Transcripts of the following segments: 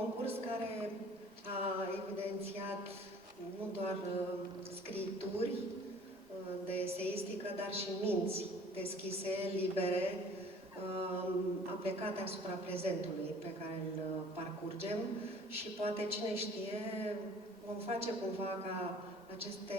concurs care a evidențiat nu doar scriituri de eseistică, dar și minți deschise, libere, aplicate asupra prezentului pe care îl parcurgem și poate, cine știe, vom face cumva ca aceste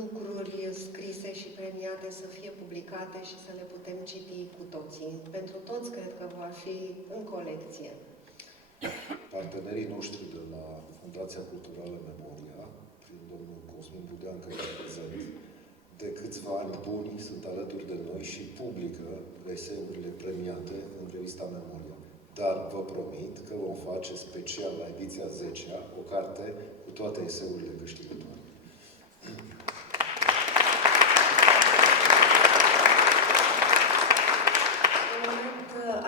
lucruri scrise și premiate să fie publicate și să le putem citi cu toții. Pentru toți, cred că va fi în colecție. Partenerii noștri de la Fundația Culturală Memoria, prin domnul Cosmin Budeancă de prezent, de câțiva ani buni sunt alături de noi și publică eseurile premiate în revista Memoria. Dar vă promit că vom face special la ediția 10-a o carte cu toate eseurile câștigătoare.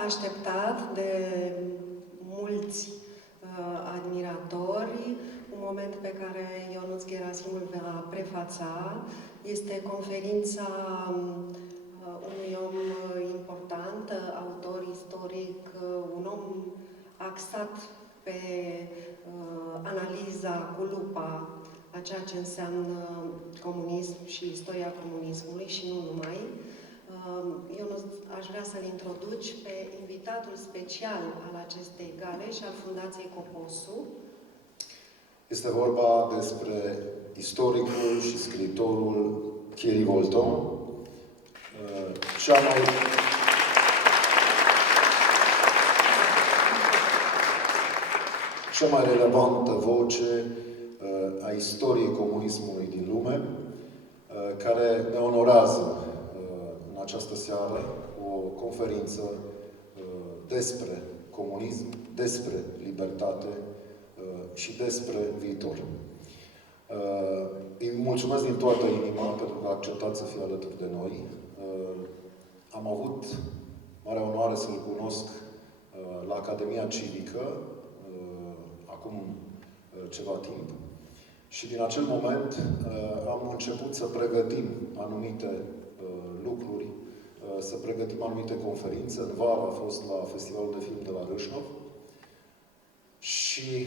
Așteptat de mulți admiratori, un moment pe care Ionuț Gerasimul îl va prefața, este conferința unui om important, autor istoric, un om axat pe analiza cu lupa a ceea ce înseamnă comunism și istoria comunismului și nu numai. Eu aș vrea să-l introduci pe invitatul special al acestei gale și al Fundației Coposu. Este vorba despre istoricul și scriitorul Thierry Volton, cea mai relevantă voce a istoriei comunismului din lume, care ne onorează în această seară o conferință despre comunism, despre libertate și despre viitor. Îi mulțumesc din toată inima pentru că a acceptat să fie alături de noi. Am avut marea onoare să-l cunosc la Academia Civică acum ceva timp și din acel moment am început să pregătim anumite lucruri, să pregătim anumite conferințe. În vară a fost la Festivalul de Film de la Râșnov și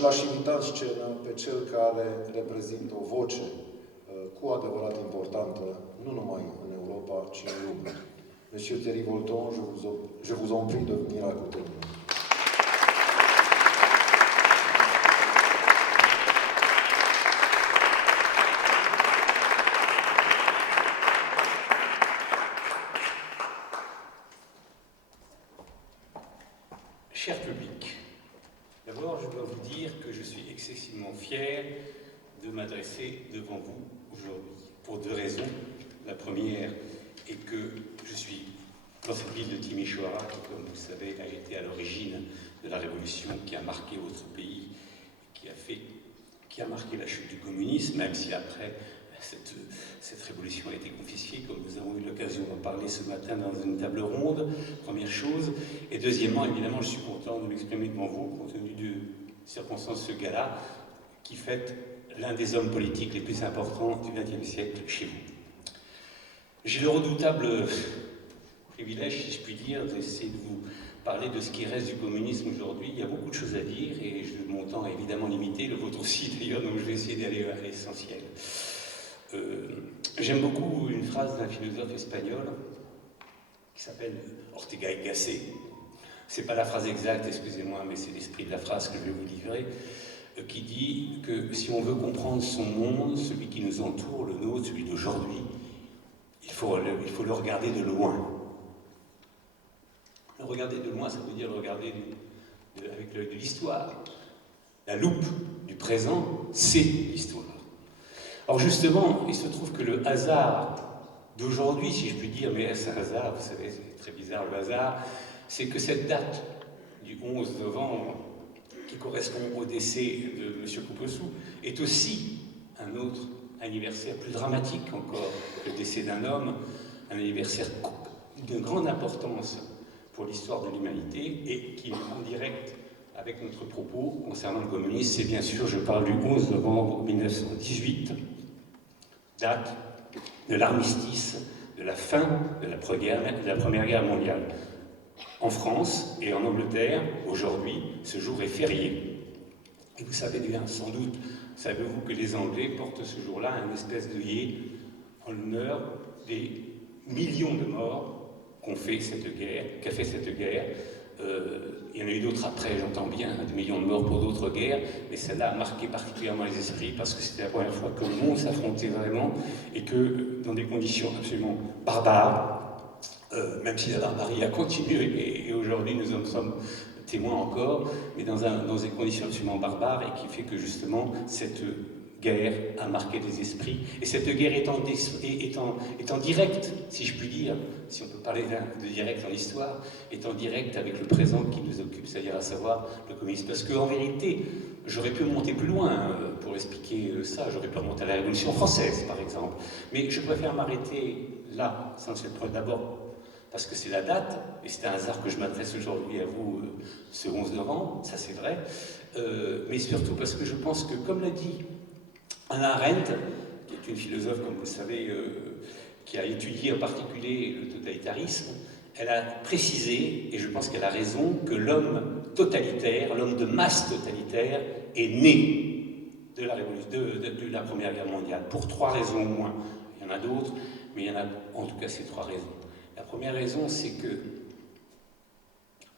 l-aș invita în scenă pe cel care reprezintă o voce cu adevărat importantă, nu numai în Europa, ci în lume. Monsieur Thierry Volton, je vous en prie de venir à côté de nous. Cher public, d'abord je dois vous dire que je suis excessivement fier de m'adresser devant vous aujourd'hui, pour deux raisons. La première est que je suis dans cette ville de Timișoara, qui, comme vous le savez, a été à l'origine de la révolution qui a marqué votre pays, qui a marqué la chute du communisme, même si après cette révolution a été confisquée, comme nous avons eu l'occasion d'en parler ce matin dans une table ronde, première chose. Et deuxièmement, évidemment, je suis content de m'exprimer devant vous, compte tenu de circonstances de ce gala, qui fête l'un des hommes politiques les plus importants du XXe siècle chez vous. J'ai le redoutable privilège, si je puis dire, d'essayer de vous parler de ce qui reste du communisme aujourd'hui. Il y a beaucoup de choses à dire, et mon temps est évidemment limité, le vôtre aussi d'ailleurs, donc je vais essayer d'aller à l'essentiel. J'aime beaucoup une phrase d'un philosophe espagnol qui s'appelle Ortega y Gasset. C'est pas la phrase exacte, excusez-moi, mais c'est l'esprit de la phrase que je vais vous livrer, qui dit que si on veut comprendre son monde, celui qui nous entoure, le nôtre, celui d'aujourd'hui, il faut le regarder de loin. Le regarder de loin, ça veut dire le regarder avec l'œil de l'histoire. La loupe du présent, c'est l'histoire. Or justement, il se trouve que le hasard d'aujourd'hui, si je puis dire, mais est-ce un hasard? Vous savez, c'est très bizarre le hasard, c'est que cette date du 11 novembre, qui correspond au décès de M. Coposu, est aussi un autre anniversaire plus dramatique encore, le décès d'un homme, un anniversaire de grande importance pour l'histoire de l'humanité et qui est en direct avec notre propos concernant le communisme. C'est bien sûr, je parle du 11 novembre 1918, date de l'armistice, de la fin de la Première Guerre mondiale. En France et en Angleterre, aujourd'hui, ce jour est férié. Et vous savez bien, sans doute, savez-vous que les Anglais portent ce jour-là un espèce d'œillet en l'honneur des millions de morts qu'a fait cette guerre. Il y en a eu d'autres après, j'entends bien, des millions de morts pour d'autres guerres, mais celle-là a marqué particulièrement les esprits parce que c'était la première fois que le monde s'affrontait vraiment et que dans des conditions absolument barbares, même si la barbarie a continué et aujourd'hui nous en sommes témoins encore, mais dans des conditions absolument barbares et qui fait que justement cette guerre a marqué des esprits. Et cette guerre étant directe, si je puis dire, si on peut parler de direct en histoire, étant direct avec le présent qui nous occupe, c'est-à-dire à savoir le communisme. Parce qu'en vérité, j'aurais pu monter plus loin pour expliquer ça, j'aurais pu remonter à la Révolution française, par exemple. Mais je préfère m'arrêter là, d'abord parce que c'est la date, et c'est un hasard que je m'adresse aujourd'hui à vous ce 11 novembre, ça c'est vrai, mais surtout parce que je pense que, comme l'a dit Hannah Arendt, qui est une philosophe, comme vous le savez, qui a étudié en particulier le totalitarisme, elle a précisé, et je pense qu'elle a raison, que l'homme totalitaire, l'homme de masse totalitaire, est né de la Première Guerre mondiale, pour 3 raisons au moins. Il y en a d'autres, mais il y en a en tout cas ces 3 raisons. La première raison, c'est que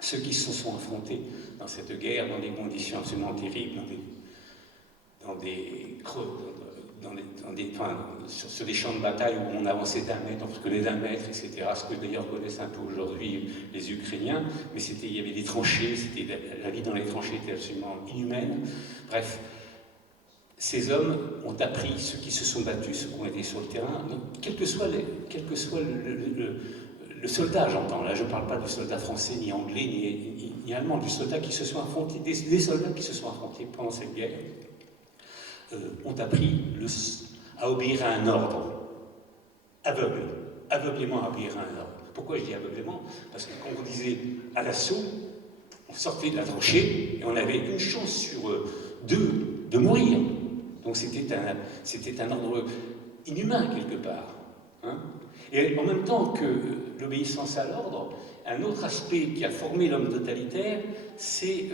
ceux qui se sont affrontés dans cette guerre, dans des conditions absolument terribles, sur des champs de bataille où on avançait d'1 mètre, on reculait d'1 mètre, etc. Ce que d'ailleurs connaissent un peu aujourd'hui les Ukrainiens, mais il y avait des tranchées, la vie dans les tranchées était absolument inhumaine. Bref, ces hommes ont appris, ceux qui se sont battus, ceux qui ont été sur le terrain, donc, quel que soit le soldat, j'entends, là je ne parle pas du soldat français, ni anglais, ni allemand, du soldat qui se sont affrontés, des soldats qui se sont affrontés pendant cette guerre, ont appris à obéir à un ordre, aveuglément à obéir à un ordre. Pourquoi je dis aveuglément? Parce que quand on disait à l'assaut, on sortait de la tranchée et on avait une chance sur 2 de mourir. Donc c'était un ordre inhumain quelque part. Hein. Et en même temps que l'obéissance à l'ordre, un autre aspect qui a formé l'homme totalitaire, c'est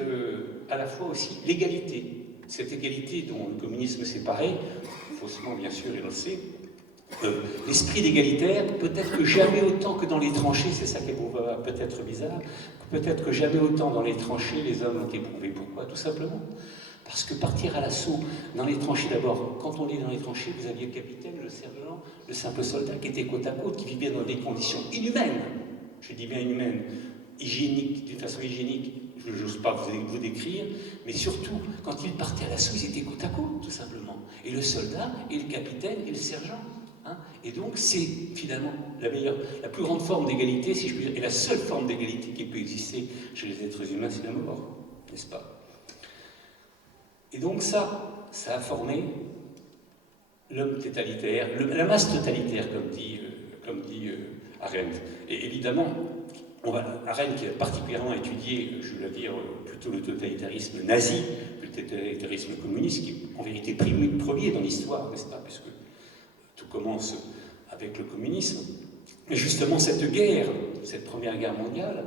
à la fois aussi l'égalité. Cette égalité dont le communisme s'est paré, faussement bien sûr, et on le sait, l'esprit d'égalitaire, peut-être que jamais autant que dans les tranchées, c'est ça qui est peut-être bizarre, peut-être que jamais autant dans les tranchées les hommes ont éprouvé. Pourquoi? Tout simplement parce que partir à l'assaut dans les tranchées, d'abord, quand on est dans les tranchées, vous aviez le capitaine, le sergent, le simple soldat qui était côte à côte, qui vivait dans des conditions inhumaines, je dis bien inhumaines, hygiéniques, d'une façon hygiénique, je n'ose pas vous décrire, mais surtout, quand ils partaient à l'assaut, ils étaient côte à côte, tout simplement. Et le soldat, et le capitaine, et le sergent. Hein. Et donc, c'est finalement la plus grande forme d'égalité, si je puis dire, et la seule forme d'égalité qui peut exister chez les êtres humains, c'est la mort, n'est-ce pas? Et donc ça a formé l'homme totalitaire, la masse totalitaire, comme dit Arendt. Et évidemment, Arendt qui a particulièrement étudié, je veux dire, plutôt le totalitarisme nazi, le totalitarisme communiste, qui est en vérité premier dans l'histoire, n'est-ce pas, puisque tout commence avec le communisme. Mais justement, cette guerre, cette Première Guerre mondiale,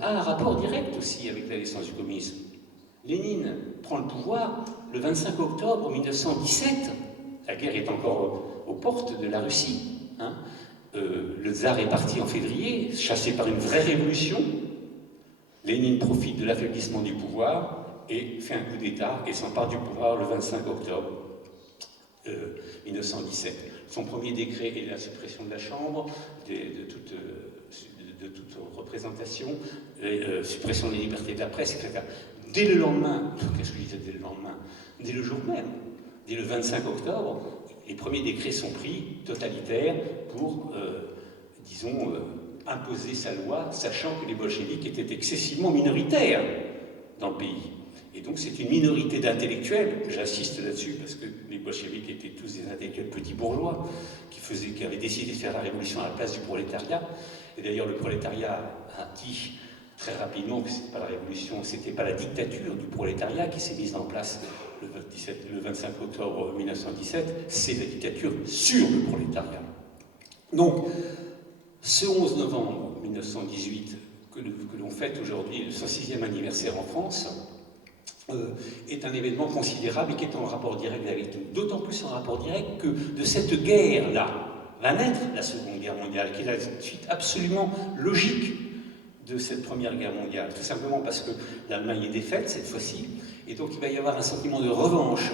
a un rapport direct aussi avec la naissance du communisme. Lénine prend le pouvoir le 25 octobre 1917. La guerre est encore aux portes de la Russie. Hein. Le tsar est parti en février, chassé par une vraie révolution. Lénine profite de l'affaiblissement du pouvoir et fait un coup d'État et s'empare du pouvoir le 25 octobre 1917. Son premier décret est la suppression de la Chambre, de toute représentation, suppression des libertés de la presse, etc. Dès le lendemain, qu'est-ce que je disais dès le lendemain? Dès le jour même, dès le 25 octobre, les premiers décrets sont pris, totalitaires, pour, imposer sa loi, sachant que les bolcheviks étaient excessivement minoritaires dans le pays. Et donc c'est une minorité d'intellectuels, j'insiste là-dessus, parce que les bolcheviks étaient tous des intellectuels petits bourgeois, qui avaient décidé de faire la révolution à la place du prolétariat. Et d'ailleurs le prolétariat a dit très rapidement que ce n'était pas la révolution, c'était pas la dictature du prolétariat qui s'est mise en place le 25 octobre 1917, c'est la dictature sur le prolétariat. Donc, ce 11 novembre 1918, que l'on fête aujourd'hui, son 6e anniversaire en France, est un événement considérable et qui est en rapport direct avec nous. D'autant plus en rapport direct que de cette guerre-là va naître la Seconde Guerre mondiale, qui est la suite absolument logique de cette Première Guerre mondiale. Tout simplement parce que l'Allemagne est défaite cette fois-ci, et donc il va y avoir un sentiment de revanche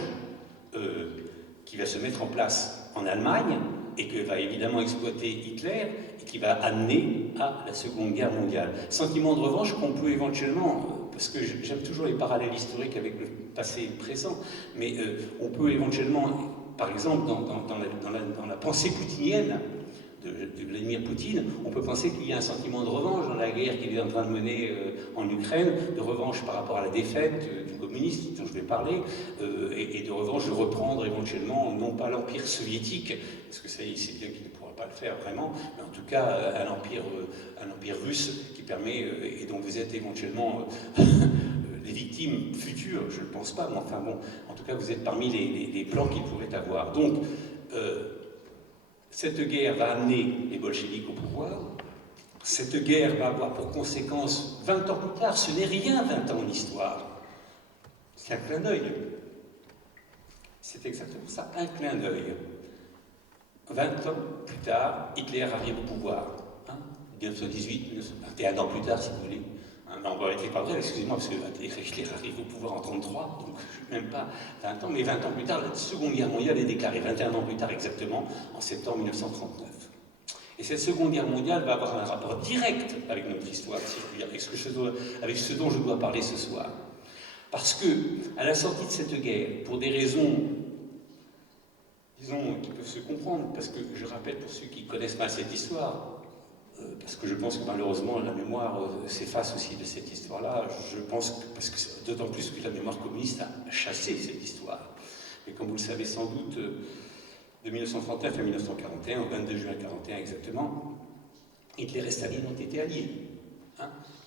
qui va se mettre en place en Allemagne, et que va évidemment exploiter Hitler, et qui va amener à la Seconde Guerre mondiale. Sentiment de revanche qu'on peut éventuellement, parce que j'aime toujours les parallèles historiques avec le passé et le présent, mais on peut éventuellement, par exemple, dans la pensée poutinienne de Vladimir Poutine, on peut penser qu'il y a un sentiment de revanche dans la guerre qu'il est en train de mener en Ukraine, de revanche par rapport à la défaite du communisme dont je vais parler, et de revanche de reprendre éventuellement, non pas l'Empire soviétique, parce que ça, il sait bien qu'il ne pourra pas le faire vraiment, mais en tout cas un empire russe qui permet, et dont vous êtes éventuellement les victimes futures, je ne le pense pas, mais enfin bon, en tout cas vous êtes parmi les plans qu'il pourrait avoir. Donc, cette guerre va amener les bolcheviks au pouvoir. Cette guerre va avoir pour conséquence, 20 ans plus tard, ce n'est rien 20 ans en histoire. C'est un clin d'œil. C'est exactement ça, un clin d'œil. 20 ans plus tard, Hitler arrive au pouvoir. 1918, 21 ans plus tard, si vous voulez. Non, en réalité, pas vrai, excusez-moi, parce que Hitler arrive au pouvoir en 1933, donc même pas 20 ans, mais 20 ans plus tard, la Seconde Guerre mondiale est déclarée, 21 ans plus tard exactement, en septembre 1939. Et cette Seconde Guerre mondiale va avoir un rapport direct avec notre histoire, si je puis dire, avec ce dont je dois parler ce soir. Parce que, à la sortie de cette guerre, pour des raisons, disons, qui peuvent se comprendre, parce que je rappelle pour ceux qui connaissent mal cette histoire, parce que je pense que malheureusement la mémoire s'efface aussi de cette histoire-là, je pense que, parce que d'autant plus que la mémoire communiste a chassé cette histoire. Mais comme vous le savez sans doute, de 1939 à 1941, au 22 juin 1941 exactement, Hitler et Staline ont été alliés.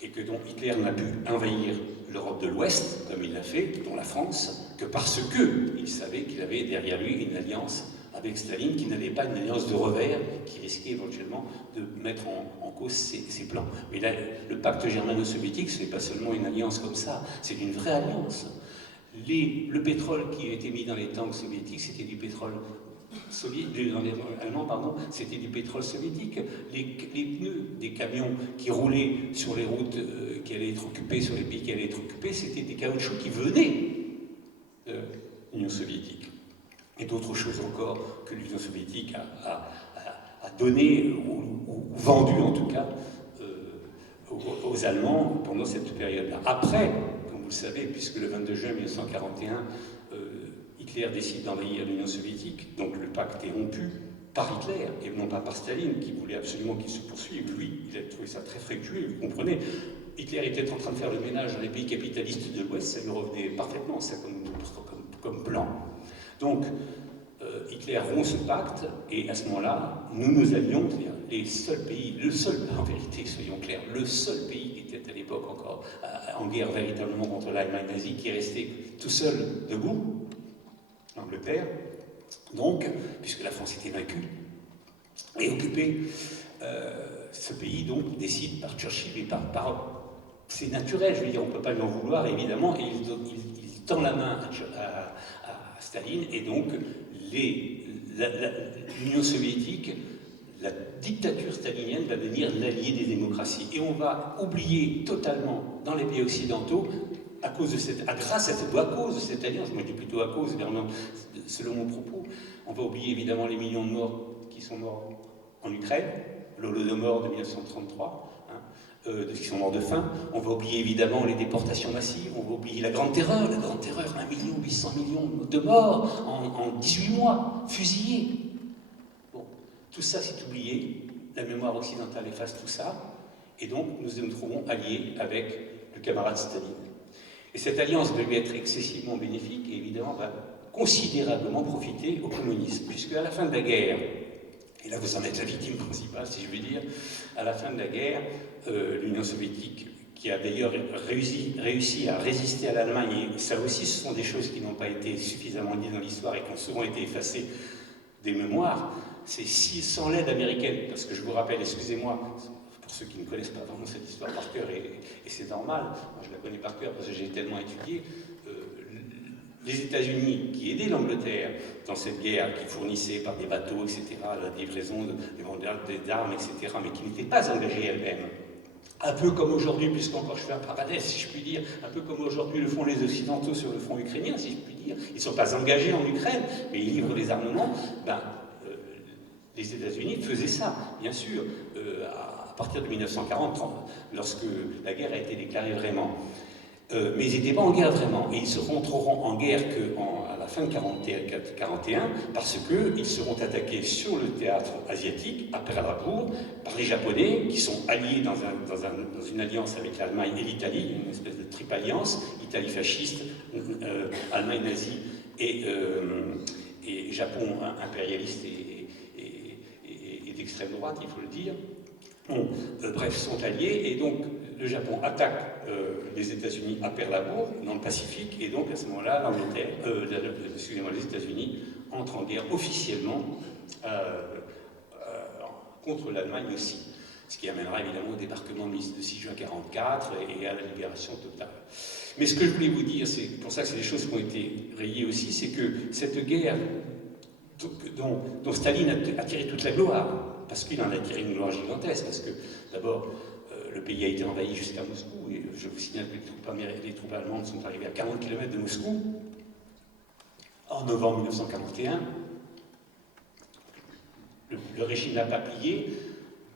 Et que donc Hitler n'a pu envahir l'Europe de l'Ouest, comme il l'a fait, dont la France, que parce qu'il savait qu'il avait derrière lui une alliance avec Staline, qui n'avait pas une alliance de revers, qui risquait éventuellement de mettre en cause ses plans. Mais là, le pacte germano-soviétique, ce n'est pas seulement une alliance comme ça, c'est une vraie alliance. Le pétrole qui a été mis dans les tanks soviétiques, c'était du pétrole allemand, pardon, c'était du pétrole soviétique. Les pneus des camions qui roulaient sur les routes qui allaient être occupées, sur les pays qui allaient être occupés, c'était des caoutchoucs qui venaient de l'Union soviétique. Et d'autres choses encore que l'Union soviétique a donné, ou vendu en tout cas, aux Allemands pendant cette période-là. Après, comme vous le savez, puisque le 22 juin 1941, Hitler décide d'envahir l'Union soviétique, donc le pacte est rompu par Hitler, et non pas par Staline, qui voulait absolument qu'il se poursuive. Lui, il a trouvé ça très fructueux, vous comprenez. Hitler était en train de faire le ménage dans les pays capitalistes de l'Ouest, ça lui revenait parfaitement, ça, comme plan. Donc, Hitler rompt ce pacte, et à ce moment-là, nous allions, c'est-à-dire les seuls pays, en vérité, soyons clairs, le seul pays qui était à l'époque encore en guerre véritablement contre l'Allemagne nazie, qui est resté tout seul debout, l'Angleterre, donc, puisque la France était vaincue et occupée, ce pays donc décide par Churchill et par c'est naturel, je veux dire, on ne peut pas lui en vouloir évidemment, et il tend la main à Staline, et donc l'Union soviétique, la dictature stalinienne va devenir l'allié des démocraties, et on va oublier totalement dans les pays occidentaux, à cause de cette alliance, moi je dis plutôt à cause, selon mon propos, on va oublier évidemment les millions de morts qui sont morts en Ukraine, l'Holodomor de 1933, qui sont morts de faim, on va oublier évidemment les déportations massives, on va oublier la Grande Terreur, 1 800 000 de morts en 18 mois, fusillés. Bon, tout ça c'est oublié, la mémoire occidentale efface tout ça, et donc nous nous trouvons alliés avec le camarade Staline. Et cette alliance va lui être excessivement bénéfique et évidemment va considérablement profiter au communisme, puisque à la fin de la guerre, et là vous en êtes la victime principale si je veux dire, à la fin de la guerre, l'Union soviétique, qui a d'ailleurs réussi à résister à l'Allemagne, et ça aussi ce sont des choses qui n'ont pas été suffisamment dites dans l'histoire et qui ont souvent été effacées des mémoires, c'est sans l'aide américaine, parce que je vous rappelle, excusez-moi, pour pour ceux qui ne connaissent pas vraiment cette histoire par cœur, et c'est normal, moi je la connais par cœur parce que j'ai tellement étudié, les États-Unis qui aidaient l'Angleterre dans cette guerre, qui fournissaient par des bateaux, etc., la livraison d'armes, etc., mais qui n'étaient pas engagées elles-mêmes. Un peu comme aujourd'hui, puisqu'encore je fais un parallèle, si je puis dire, un peu comme aujourd'hui le font les Occidentaux sur le front ukrainien, si je puis dire. Ils ne sont pas engagés en Ukraine, mais ils livrent les armements. Les États-Unis faisaient ça, bien sûr, à partir de 1940, lorsque la guerre a été déclarée vraiment. Mais ils n'étaient pas en guerre vraiment, et ils se rentreront en guerre qu'à la fin de 1941, parce qu'ils seront attaqués sur le théâtre asiatique, à Pearl Harbor, par les Japonais, qui sont alliés dans une alliance avec l'Allemagne et l'Italie, une espèce de triple alliance, Italie fasciste, Allemagne nazie et Japon impérialiste et d'extrême droite, il faut le dire. Bon, bref, sont alliés, et donc le Japon attaque les États-Unis à Pearl Harbor, dans le Pacifique, et donc à ce moment-là, les États-Unis entrent en guerre officiellement contre l'Allemagne aussi, ce qui amènera évidemment au débarquement de 6 juin 1944 et à la libération totale. Mais ce que je voulais vous dire, c'est pour ça que c'est des choses qui ont été rayées aussi, c'est que cette guerre dont Staline a tiré toute la gloire, parce qu'il en a tiré une gloire gigantesque, parce que d'abord, le pays a été envahi jusqu'à Moscou, et je vous signale que les troupes allemandes sont arrivées à 40 km de Moscou, en novembre 1941. Le régime n'a pas plié,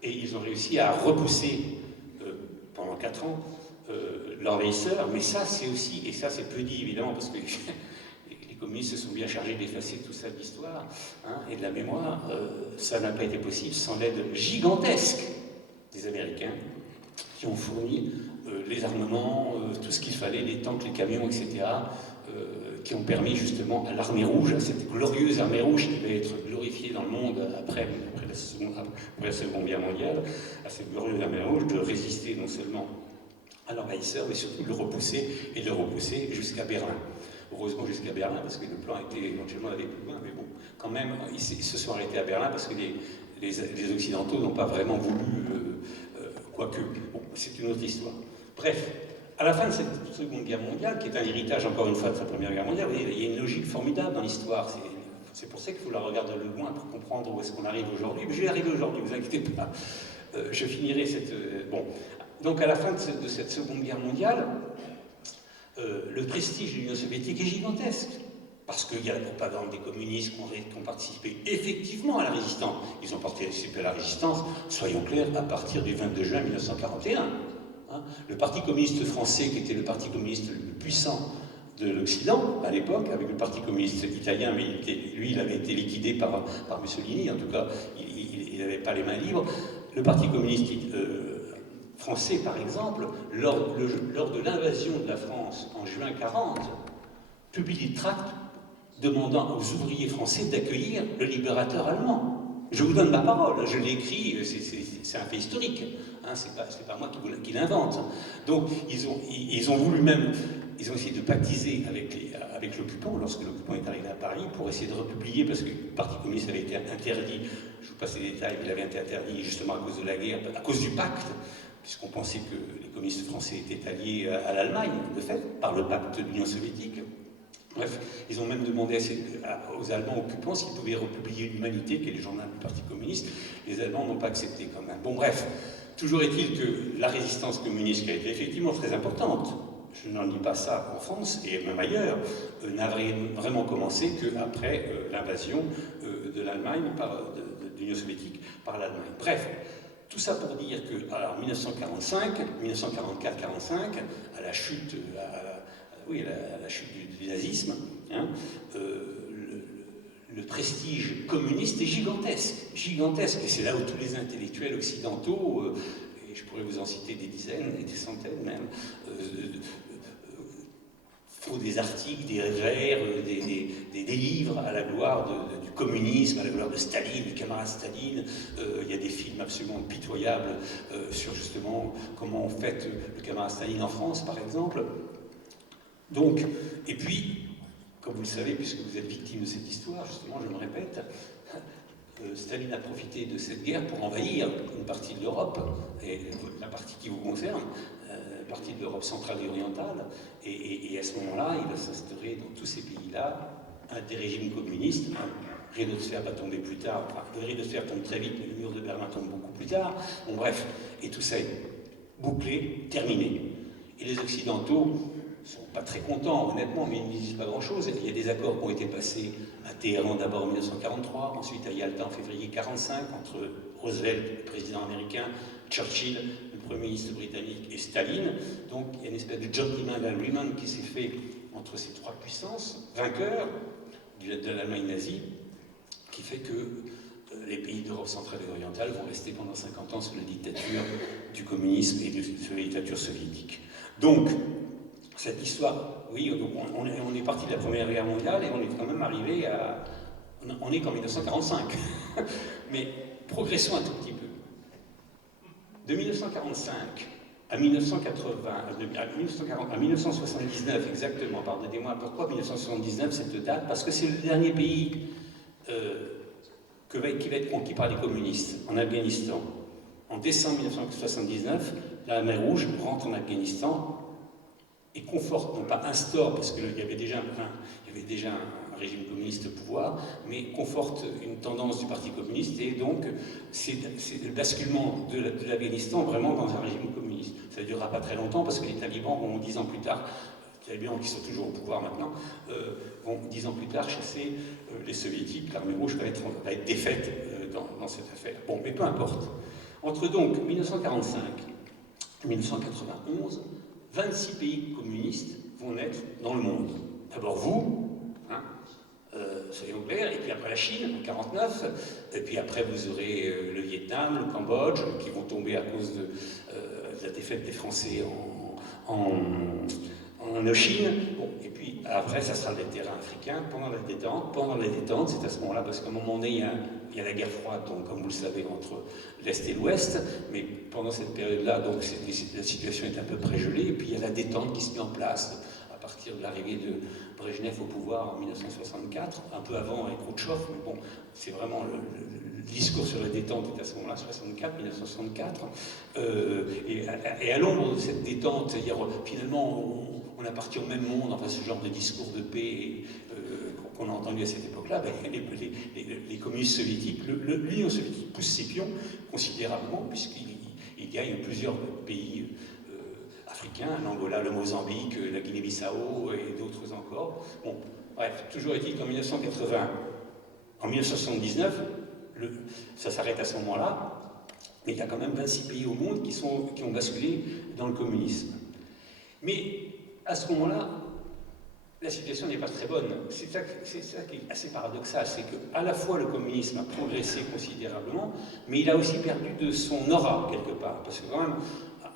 et ils ont réussi à repousser pendant 4 ans l'envahisseur, mais ça c'est aussi, et ça c'est peu dit évidemment, parce que les communistes se sont bien chargés d'effacer tout ça de l'histoire et de la mémoire, ça n'a pas été possible sans l'aide gigantesque des Américains, qui ont fourni les armements, tout ce qu'il fallait, les tanks, les camions, etc., qui ont permis justement à l'armée rouge, à cette glorieuse armée rouge qui va être glorifiée dans le monde après la Seconde Guerre mondiale, à cette glorieuse armée rouge de résister non seulement à l'envahisseur, mais surtout de le repousser jusqu'à Berlin. Heureusement jusqu'à Berlin, parce que le plan était éventuellement d'aller plus loin, mais bon, quand même, ils se sont arrêtés à Berlin parce que les Occidentaux n'ont pas vraiment voulu, quoique, bon, c'est une autre histoire. Bref, à la fin de cette Seconde Guerre mondiale, qui est un héritage encore une fois de sa Première Guerre mondiale, il y a une logique formidable dans l'histoire. C'est pour ça qu'il faut la regarder de loin pour comprendre où est-ce qu'on arrive aujourd'hui. Mais je vais y arriver aujourd'hui, ne vous inquiétez pas. Je finirai cette... Bon, donc à la fin de cette Seconde Guerre mondiale, le prestige de l'Union soviétique est gigantesque. Parce qu'il y a la propagande des communistes qui ont participé effectivement à la résistance. Ils ont participé à la résistance, soyons clairs, à partir du 22 juin 1941. Le Parti communiste français, qui était le parti communiste le plus puissant de l'Occident à l'époque, avec le Parti communiste italien, mais lui, il avait été liquidé par Mussolini, en tout cas, il n'avait pas les mains libres. Le Parti communiste français, par exemple, lors de l'invasion de la France en juin 1940, publie des tracts demandant aux ouvriers français d'accueillir le libérateur allemand. Je vous donne ma parole, je l'ai écrit, c'est un fait historique, c'est pas moi qui l'invente. Donc ils ont voulu même, ils ont essayé de pactiser avec l'occupant, lorsque l'occupant est arrivé à Paris, pour essayer de republier, parce que le Parti communiste avait été interdit, je vous passe les détails, il avait été interdit justement à cause de la guerre, à cause du pacte, puisqu'on pensait que les communistes français étaient alliés à l'Allemagne, de fait, par le pacte de l'Union soviétique. Bref, ils ont même demandé aux Allemands occupants s'ils pouvaient republier l'Humanité, qui est le journal du Parti communiste. Les Allemands n'ont pas accepté quand même. Bon, bref, toujours est-il que la résistance communiste, qui a été effectivement très importante, je n'en dis pas ça en France et même ailleurs, n'a vraiment commencé qu'après l'invasion de l'Allemagne, de l'Union soviétique par l'Allemagne. Bref, tout ça pour dire que, alors, 1944-45, à la chute, à la chute du nazisme, le prestige communiste est gigantesque, et c'est là où tous les intellectuels occidentaux, et je pourrais vous en citer des dizaines et des centaines même, font des articles, des vers, des livres à la gloire du communisme, à la gloire de Staline, du camarade Staline. Il y a des films absolument pitoyables sur justement comment on fête le camarade Staline en France, par exemple. Donc, et puis, comme vous le savez, puisque vous êtes victime de cette histoire, justement, je me répète, Staline a profité de cette guerre pour envahir une partie de l'Europe, et la partie qui vous concerne, la partie de l'Europe centrale et orientale, et à ce moment-là, il va s'instaurer dans tous ces pays-là des régimes communistes. Le rideau de fer va tomber plus tard, enfin, le rideau de fer tombe très vite, mais le mur de Berlin tombe beaucoup plus tard. Bon, bref, et tout ça est bouclé, terminé. Et les Occidentaux ne sont pas très contents, honnêtement, mais ils ne disent pas grand-chose. Il y a des accords qui ont été passés à Téhéran d'abord en 1943, ensuite à Yalta en février 1945, entre Roosevelt, le président américain, Churchill, le Premier ministre britannique, et Staline. Donc il y a une espèce de gentleman agreement qui s'est fait entre ces trois puissances, vainqueurs de l'Allemagne nazie, qui fait que les pays d'Europe centrale et orientale vont rester pendant 50 ans sous la dictature du communisme et sous la dictature soviétique. Donc, cette histoire, oui, donc on est parti de la Première Guerre mondiale et on est quand même arrivé à... On est qu'en 1945. Mais progressons un tout petit peu. De 1945 à 1980, à 1979 exactement, pardonnez-moi, pourquoi 1979 cette date? Parce que c'est le dernier pays qui va être conquis par les communistes, en Afghanistan. En décembre 1979, la mer Rouge rentre en Afghanistan et conforte, non pas instaure, parce qu'il y avait déjà un régime communiste au pouvoir, mais conforte une tendance du Parti communiste, et donc c'est le basculement de l'Afghanistan vraiment dans un régime communiste. Ça ne durera pas très longtemps, parce que les talibans vont 10 ans plus tard, les talibans qui sont toujours au pouvoir maintenant, vont 10 ans plus tard chasser les soviétiques. L'armée rouge va être défaite dans cette affaire. Bon, mais peu importe. Entre donc 1945 et 1991, 26 pays communistes vont naître dans le monde. D'abord vous, hein, soyons clairs, et puis après la Chine en 1949, et puis après vous aurez le Vietnam, le Cambodge, qui vont tomber à cause de la défaite des Français en Indochine. Bon, et puis après, ça sera les terrains africains pendant la détente. Pendant la détente, c'est à ce moment-là, parce qu'à un moment donné, il y a la guerre froide, donc, comme vous le savez, entre l'Est et l'Ouest, mais pendant cette période-là, donc la situation est à peu près gelée, et puis il y a la détente qui se met en place à partir de l'arrivée de Brejnev au pouvoir en 1964, un peu avant avec Khrouchtchev, mais bon, c'est vraiment le discours sur la détente est à ce moment-là, 1964, et à l'ombre de cette détente, c'est-à-dire finalement on appartient au même monde, enfin ce genre de discours de paix qu'on a entendu à cette époque-là, ben, les communistes soviétiques, l'Union soviétique pousse ses pions considérablement, puisqu'il gagne plusieurs pays africains, l'Angola, le Mozambique, la Guinée-Bissau et d'autres encore. Bon, bref, toujours est-il qu'en 1980, en 1979, ça s'arrête à ce moment-là, mais il y a quand même 26 pays au monde qui ont basculé dans le communisme. Mais à ce moment-là, la situation n'est pas très bonne. C'est ça qui est assez paradoxal, c'est qu'à la fois le communisme a progressé considérablement, mais il a aussi perdu de son aura quelque part. Parce que quand même,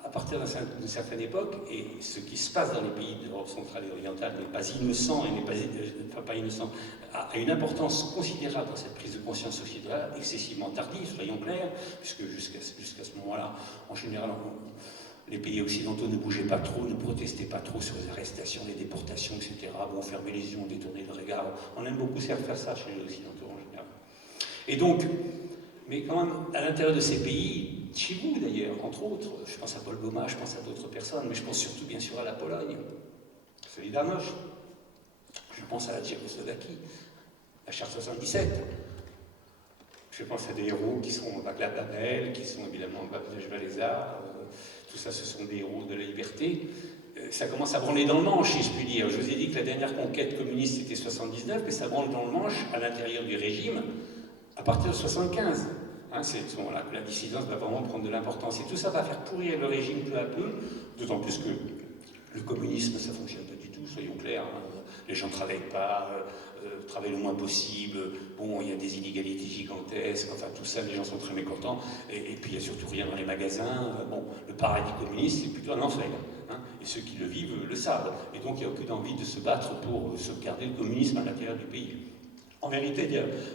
à partir d'une certaine époque, et ce qui se passe dans les pays d'Europe centrale et orientale n'est pas innocent, et n'est pas innocent, a une importance considérable dans cette prise de conscience sociétale, excessivement tardive, soyons clairs, puisque jusqu'à ce moment-là, en général, les pays occidentaux ne bougeaient pas trop, ne protestaient pas trop sur les arrestations, les déportations, etc. Bon, on fermait les yeux, on détournait le regard. On aime beaucoup faire ça chez les occidentaux en général. Et donc, mais quand même, à l'intérieur de ces pays, chez vous d'ailleurs, entre autres, je pense à Paul Goma, je pense à d'autres personnes, mais je pense surtout bien sûr à la Pologne, Solidarność, je pense à la Tchécoslovaquie, la Charte 77. Je pense à des héros qui sont Václav Havel, qui sont évidemment Lech Walesa, tout ça, ce sont des héros de la liberté. Ça commence à branler dans le manche, si je puis dire. Je vous ai dit que la dernière conquête communiste, c'était 79, mais ça branle dans le manche, à l'intérieur du régime, à partir de 75. Hein, c'est à ce moment-là que la dissidence va vraiment prendre de l'importance. Et tout ça va faire pourrir le régime peu à peu, d'autant plus que le communisme, ça ne fonctionne pas du tout, soyons clairs. Hein. Les gens ne travaillent pas, travaillent le moins possible. Bon, il y a des inégalités gigantesques, enfin tout ça, les gens sont très mécontents. Et puis il n'y a surtout rien dans les magasins. Bon, le paradis communiste, c'est plutôt un enfer. Hein, et ceux qui le vivent le savent. Et donc il n'y a aucune envie de se battre pour sauvegarder le communisme à l'intérieur du pays. En vérité,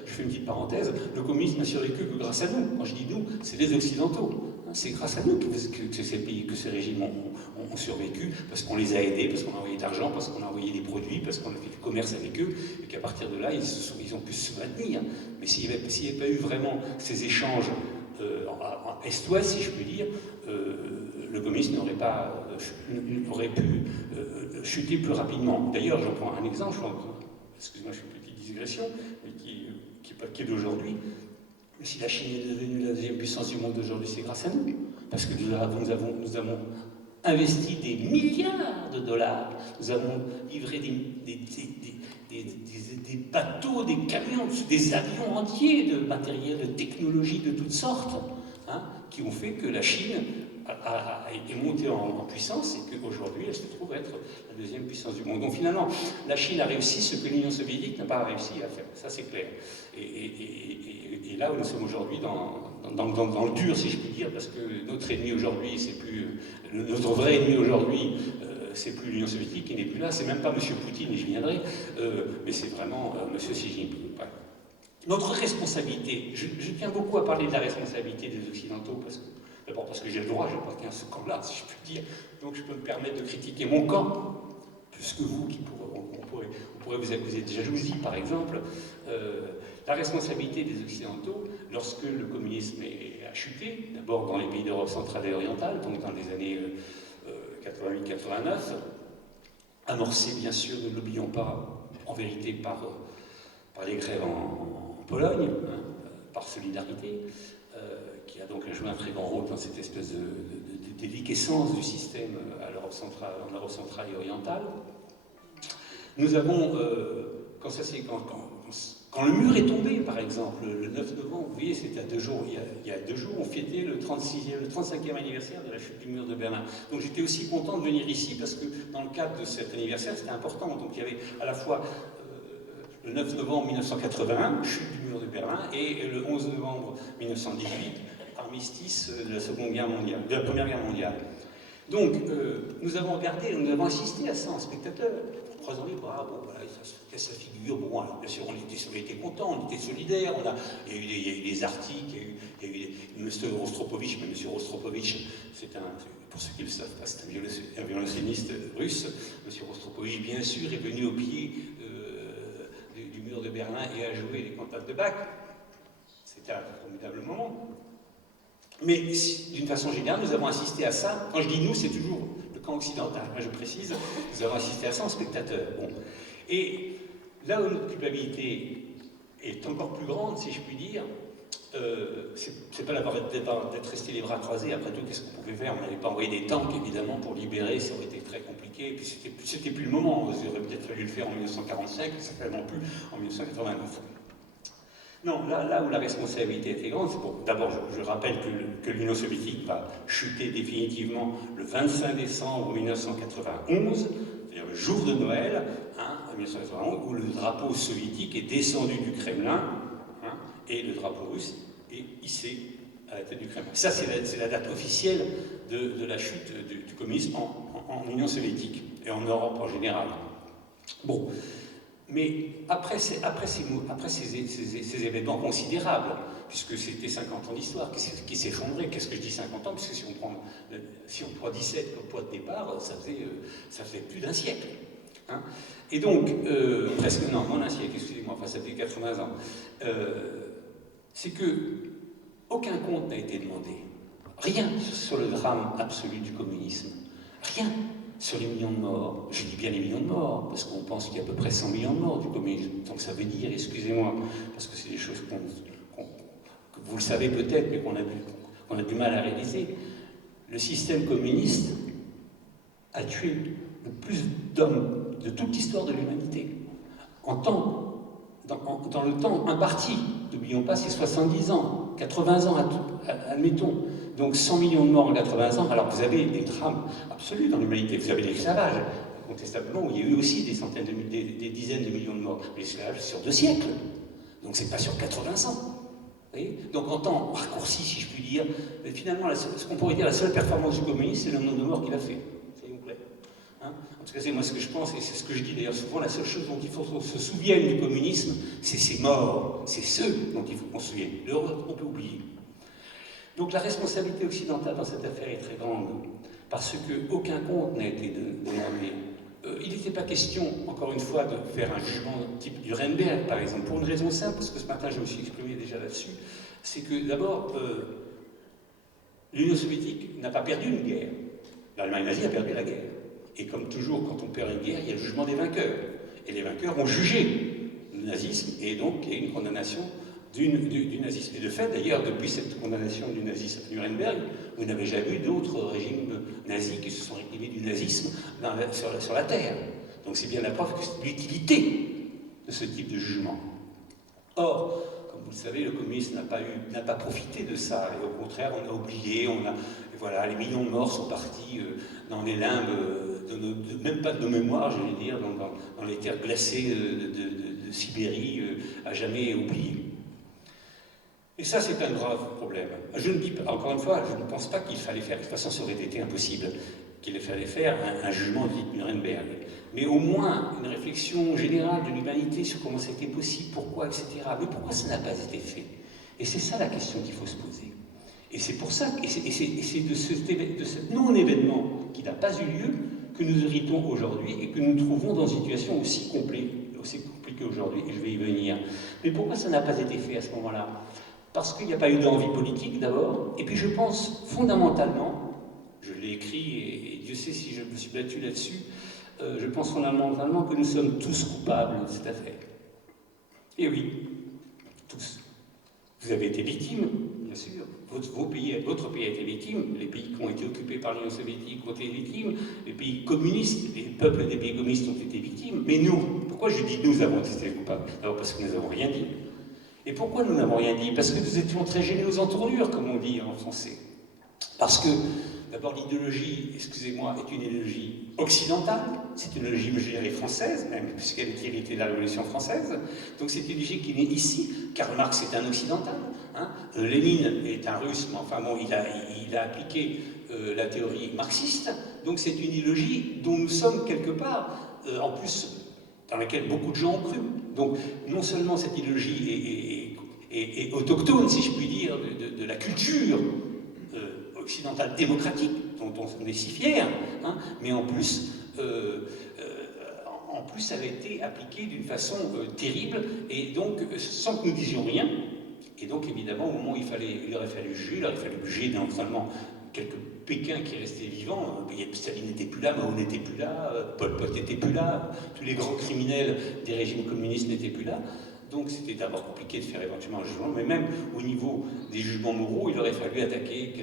je fais une petite parenthèse, le communisme n'a survécu que grâce à nous. Quand je dis nous, c'est les Occidentaux. Hein, c'est grâce à nous que ces pays, que ces régimes ont survécu, parce qu'on les a aidés, parce qu'on a envoyé de l'argent, parce qu'on a envoyé des produits, parce qu'on a fait du commerce avec eux, et qu'à partir de là, ils ont pu se maintenir. Mais s'il n'y avait pas eu vraiment ces échanges en Est-Ouest, si je puis dire, le communisme aurait pu chuter plus rapidement. D'ailleurs, j'en prends un exemple, excusez-moi, je fais une petite digression, mais qui est d'aujourd'hui. Mais si la Chine est devenue la deuxième puissance du monde d'aujourd'hui, c'est grâce à nous. Parce que nous avons investi des milliards de dollars, nous avons livré des bateaux, des camions, des avions entiers de matériel, de technologie de toutes sortes, hein, qui ont fait que la Chine est montée en puissance et qu'aujourd'hui elle se trouve être la deuxième puissance du monde. Donc finalement, la Chine a réussi ce que l'Union soviétique n'a pas réussi à faire, ça c'est clair. Et là où nous sommes aujourd'hui dans le dur, si je puis dire, parce que notre ennemi aujourd'hui, c'est plus notre vrai ennemi aujourd'hui, c'est plus l'Union soviétique qui n'est plus là, c'est même pas M. Poutine, et j'y viendrai, mais c'est vraiment M. Xi Jinping. Ouais. Notre responsabilité, je tiens beaucoup à parler de la responsabilité des Occidentaux, d'abord parce que j'ai le droit, j'appartiens à ce camp-là, si je puis dire, donc je peux me permettre de critiquer mon camp, plus que vous, qui pourrait vous accuser de jalousie, par exemple. La responsabilité des Occidentaux, lorsque le communisme a chuté, d'abord dans les pays d'Europe centrale et orientale, donc dans les années 88-89, amorcé bien sûr, ne l'oublions pas, en vérité par les grèves en Pologne, hein, par Solidarité, qui a donc joué un très grand rôle dans cette espèce de déliquescence du système en Europe centrale et orientale. Nous avons, quand le mur est tombé, par exemple, le 9 novembre, vous voyez, c'était il y a 2 jours, on fêtait le 35e anniversaire de la chute du mur de Berlin. Donc j'étais aussi content de venir ici parce que dans le cadre de cet anniversaire, c'était important. Donc il y avait à la fois le 9 novembre 1981, chute du mur de Berlin, et le 11 novembre 1918, armistice de la Première Guerre mondiale. Donc nous avons assisté à ça en spectateurs. Croisant les bras, bon voilà, ça se casse la figure, bon alors bien sûr on était contents, on était solidaires, il y a eu des articles, il y a eu M. Rostropovitch, mais M. Rostropovitch, pour ceux qui ne le savent pas, c'est un violoncelliste russe. M. Rostropovitch, bien sûr, est venu au pied du mur de Berlin et a joué les cantates de Bach. C'était un formidable moment. Mais d'une façon générale, nous avons assisté à ça. Quand je dis nous, c'est toujours le camp occidental, je précise. Nous avons assisté à ça en spectateurs. Bon. Et là où notre culpabilité est encore plus grande, si je puis dire, c'est pas d'être resté les bras croisés. Après tout, qu'est-ce qu'on pouvait faire? On n'avait pas envoyé des tanks, évidemment, pour libérer, ça aurait été très compliqué. Et puis c'était plus le moment. Il aurait peut-être fallu le faire en 1945, certainement plus en 1989. Non, là où la responsabilité était grande, c'est pour... D'abord, je rappelle que l'Union soviétique va chuter définitivement le 25 décembre 1991, c'est-à-dire le jour de Noël, hein, en 1991, où le drapeau soviétique est descendu du Kremlin, hein, et le drapeau russe est hissé à la tête du Kremlin. Ça, c'est la date officielle de la chute du communisme en Union soviétique, et en Europe en général. Bon. Mais après ces événements considérables, puisque c'était 50 ans d'histoire qui s'effondrait, qu'est-ce que je dis 50 ans, puisque si on prend 17 comme poids de départ, ça faisait plus d'un siècle. Hein. Et donc, presque, non, moins d'un siècle, excusez-moi, enfin ça fait 80 ans. C'est que aucun compte n'a été demandé. Rien sur le drame absolu du communisme. Rien. Sur les millions de morts, je dis bien les millions de morts, parce qu'on pense qu'il y a à peu près 100 millions de morts du communisme. Donc ça veut dire, excusez-moi, parce que c'est des choses que vous le savez peut-être, mais qu'on a du mal à réaliser. Le système communiste a tué le plus d'hommes de toute l'histoire de l'humanité. Dans le temps imparti, n'oublions pas, c'est 70 ans, 80 ans, admettons. Donc 100 millions de morts en 80 ans, alors vous avez des drames absolus dans l'humanité. Vous avez l'esclavage, incontestablement, où il y a eu aussi des dizaines de millions de morts. Mais l'esclavage sur 2 siècles, donc c'est pas sur 80 ans. Vous voyez, donc en temps raccourci, si je puis dire, mais finalement, ce qu'on pourrait dire la seule performance du communisme, c'est le nombre de morts qu'il a fait. Ça vous plaît, hein? En tout cas, c'est moi ce que je pense, et c'est ce que je dis d'ailleurs souvent, la seule chose dont il faut qu'on se souvienne du communisme, c'est ses morts. C'est ceux dont il faut qu'on se souvienne. Le reste, on peut oublier. Donc la responsabilité occidentale dans cette affaire est très grande, parce qu'aucun compte n'a été demandé. Il n'était pas question, encore une fois, de faire un jugement type Nuremberg, par exemple, pour une raison simple, parce que ce matin je me suis exprimé déjà là-dessus, c'est que d'abord, l'Union soviétique n'a pas perdu une guerre. L'Allemagne nazie a perdu la guerre. Et comme toujours, quand on perd une guerre, il y a le jugement des vainqueurs. Et les vainqueurs ont jugé le nazisme, et donc il y a une condamnation du nazisme. Et de fait, d'ailleurs, depuis cette condamnation du nazisme à Nuremberg, vous n'avez jamais eu d'autres régimes nazis qui se sont réclamés du nazisme sur la Terre. Donc c'est bien la preuve que c'est l'utilité de ce type de jugement. Or, comme vous le savez, le communisme n'a pas profité de ça. Et au contraire, on a oublié, voilà, les millions de morts sont partis dans les limbes, même pas de nos mémoires, je vais dire, dans les terres glacées de Sibérie, à jamais oubliées. Et ça, c'est un grave problème. Je ne dis pas, encore une fois, je ne pense pas qu'il fallait faire, de toute façon, ça aurait été impossible, qu'il fallait faire un jugement de type Nuremberg. Mais au moins, une réflexion générale de l'humanité sur comment c'était possible, pourquoi, etc. Mais pourquoi ça n'a pas été fait? Et c'est ça la question qu'il faut se poser. Et c'est pour ça, et c'est de ce non-événement qui n'a pas eu lieu que nous héritons aujourd'hui et que nous nous trouvons dans une situation aussi compliquée aujourd'hui, et je vais y venir. Mais pourquoi ça n'a pas été fait à ce moment-là? Parce qu'il n'y a pas eu d'envie politique d'abord, et puis je pense fondamentalement, je l'ai écrit et Dieu sait si je me suis battu là-dessus, je pense fondamentalement que nous sommes tous coupables de cette affaire. Et oui, tous. Vous avez été victimes, bien sûr. Votre pays a été victime. Les pays qui ont été occupés par l'Union soviétique ont été victimes. Les pays communistes, les peuples des pays communistes ont été victimes. Mais nous, pourquoi je dis nous avons été coupables? D'abord parce que nous n'avons rien dit. Et pourquoi nous n'avons rien dit? Parce que nous étions très gênés aux entournures, comme on dit en français. Parce que, d'abord, l'idéologie, excusez-moi, est une idéologie occidentale, c'est une idéologie, je dirais, française, même, puisqu'elle est héritée de la Révolution française. Donc c'est une idéologie qui est née ici. Karl Marx est un occidental. Hein. Lénine est un russe, mais enfin bon, il a appliqué la théorie marxiste. Donc c'est une idéologie dont nous sommes quelque part, en plus, dans laquelle beaucoup de gens ont cru. Donc non seulement cette idéologie est autochtone, si je puis dire, de la culture occidentale démocratique, dont on est si fiers, hein, mais en plus, elle a été appliquée d'une façon terrible, et donc sans que nous disions rien. Et donc évidemment, au moment où il aurait fallu juger, non seulement quelques Pékins qui restaient vivants, Staline n'était plus là, Mao n'était plus là, Pol Pot n'était plus là, tous les grands criminels des régimes communistes n'étaient plus là. Donc c'était d'abord compliqué de faire éventuellement un jugement, mais même au niveau des jugements moraux, il aurait fallu attaquer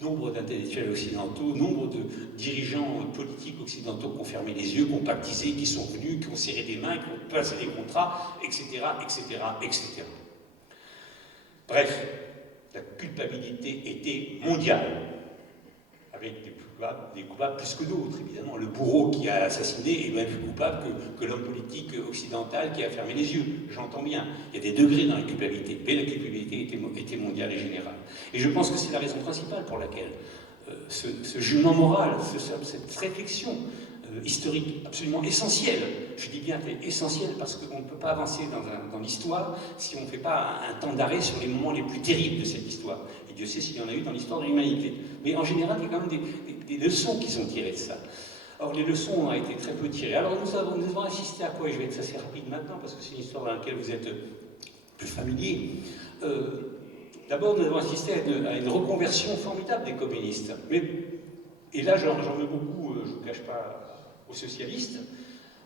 nombre d'intellectuels occidentaux, nombre de dirigeants politiques occidentaux qui ont fermé les yeux, qui ont pactisé, qui sont venus, qui ont serré des mains, qui ont passé des contrats, etc., etc., etc. Bref, la culpabilité était mondiale, avec des coupables plus que d'autres, évidemment. Le bourreau qui a assassiné est même plus coupable que l'homme politique occidental qui a fermé les yeux. J'entends bien. Il y a des degrés dans la culpabilité, mais la culpabilité était mondiale et générale. Et je pense que c'est la raison principale pour laquelle ce jugement moral, cette réflexion historique absolument essentielle, je dis bien essentielle parce qu'on ne peut pas avancer dans l'histoire si on ne fait pas un temps d'arrêt sur les moments les plus terribles de cette histoire. Et Dieu sait s'il y en a eu dans l'histoire de l'humanité. Mais en général, il y a quand même des leçons qui sont tirées de ça. Or, les leçons ont été très peu tirées. Alors, nous avons assisté à quoi? Et je vais être assez rapide maintenant, parce que c'est une histoire dans laquelle vous êtes plus familier. D'abord, nous avons assisté à une reconversion formidable des communistes. Et là, j'en veux beaucoup, je ne vous cache pas, aux socialistes.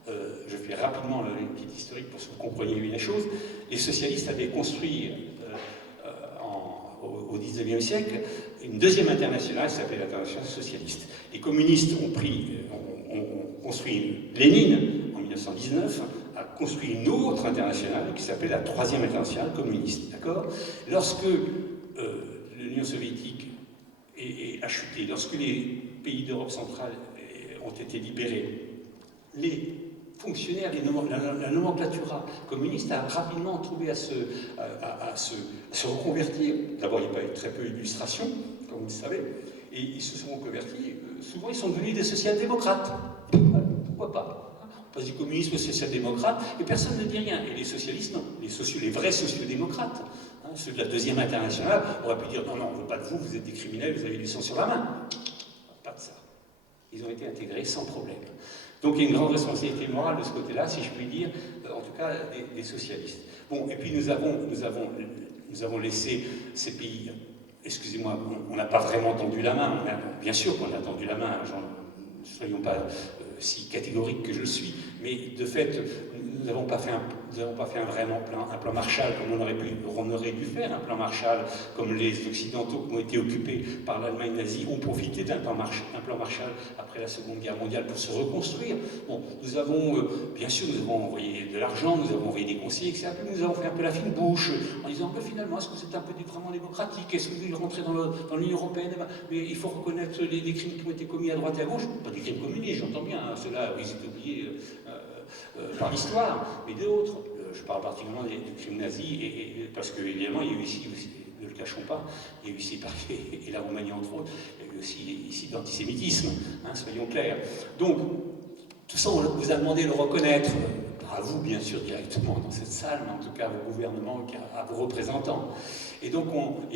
Je fais rapidement une petite historique pour que vous compreniez bien les choses. Les socialistes avaient construit au XIXe siècle une deuxième internationale qui s'appelait l'internationale socialiste. Les communistes ont construit Lénine en 1919, a construit une autre internationale qui s'appelait la troisième internationale communiste. D'accord? Lorsque l'Union soviétique a chuté, lorsque les pays d'Europe centrale ont été libérés, les fonctionnaires, la nomenclatura communiste a rapidement trouvé à se reconvertir. D'abord, il n'y a pas eu très peu d'illustrations, comme vous le savez, et ils se sont reconvertis. Souvent, ils sont devenus des social-démocrates. Pourquoi pas? On passe du communisme au social-démocrate, et personne ne dit rien. Et les socialistes, non. Les vrais sociaux-démocrates, hein, Ceux de la deuxième internationale auraient pu dire non, non, on ne veut pas de vous, vous êtes des criminels, vous avez du sang sur la main. Pas de ça. Ils ont été intégrés sans problème. Donc il y a une grande responsabilité morale de ce côté-là, si je puis dire, en tout cas des socialistes. Bon, et puis nous avons laissé ces pays, excusez-moi, on n'a pas vraiment tendu la main, bien sûr qu'on a tendu la main, ne soyons pas si catégoriques que je le suis, mais de fait, nous n'avons pas fait un plan Marshall comme on aurait dû faire, un plan Marshall comme les Occidentaux qui ont été occupés par l'Allemagne nazie ont profité d'un plan Marshall après la Seconde Guerre mondiale pour se reconstruire. Bon, nous avons, bien sûr, nous avons envoyé de l'argent, nous avons envoyé des conseillers, etc. Puis nous avons fait un peu la fine bouche en disant, finalement, est-ce que c'est un peu vraiment démocratique? Est-ce que vous voulez rentrer dans l'Union européenne? Mais il faut reconnaître des crimes qui ont été commis à droite et à gauche, pas des crimes communistes, j'entends bien, hein, ceux-là, ils étaient oubliés par l'histoire, mais d'autres. Je parle particulièrement du crime nazi, parce qu'évidemment, il y a eu ici, ne le cachons pas, il y a eu ici et la Roumanie entre autres, il y a eu aussi ici de l'antisémitisme, hein, soyons clairs. Donc, tout ça, on vous a demandé de le reconnaître, pas à vous bien sûr directement dans cette salle, mais en tout cas au gouvernement, à vos représentants. Et donc,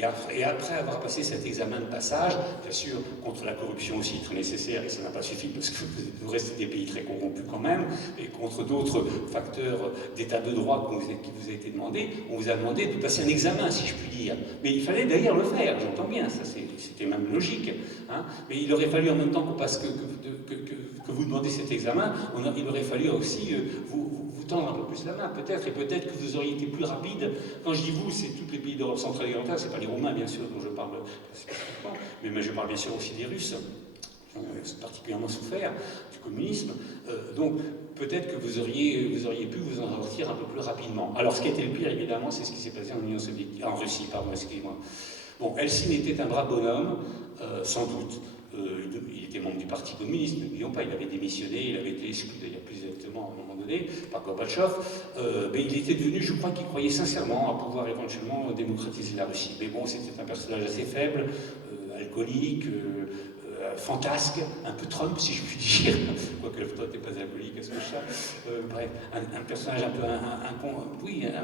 après avoir passé cet examen de passage, bien sûr, contre la corruption aussi très nécessaire, et ça n'a pas suffi parce que vous restez des pays très corrompus quand même, et contre d'autres facteurs d'état de droit qui vous a été demandé, on vous a demandé de passer un examen, si je puis dire. Mais il fallait d'ailleurs le faire, j'entends bien, ça c'était même logique. Hein, mais il aurait fallu en même temps qu'on passe que vous demandez cet examen, il aurait fallu aussi vous tendre un peu plus la main, peut-être, et peut-être que vous auriez été plus rapide. Quand je dis vous, c'est tous les pays d'Europe centrale et orientale, c'est pas les Roumains, bien sûr, dont je parle spécifiquement, mais je parle bien sûr aussi des Russes, qui ont particulièrement souffert du communisme. Donc, peut-être que vous auriez pu vous en sortir un peu plus rapidement. Alors, ce qui était le pire, évidemment, c'est ce qui s'est passé en Russie, pardon, excusez-moi. Bon, Helsinki était un brave bonhomme, sans doute. Il était membre du Parti communiste, n'oublions pas, il avait démissionné, il avait été exclu, d'ailleurs plus exactement à un moment donné, par Gorbatchev, mais il était devenu, je crois qu'il croyait sincèrement à pouvoir éventuellement démocratiser la Russie. Mais bon, c'était un personnage assez faible, alcoolique, fantasque, un peu Trump, si je puis dire, quoique toi t'es pas alcoolique à ce que ça. Bref, un personnage un peu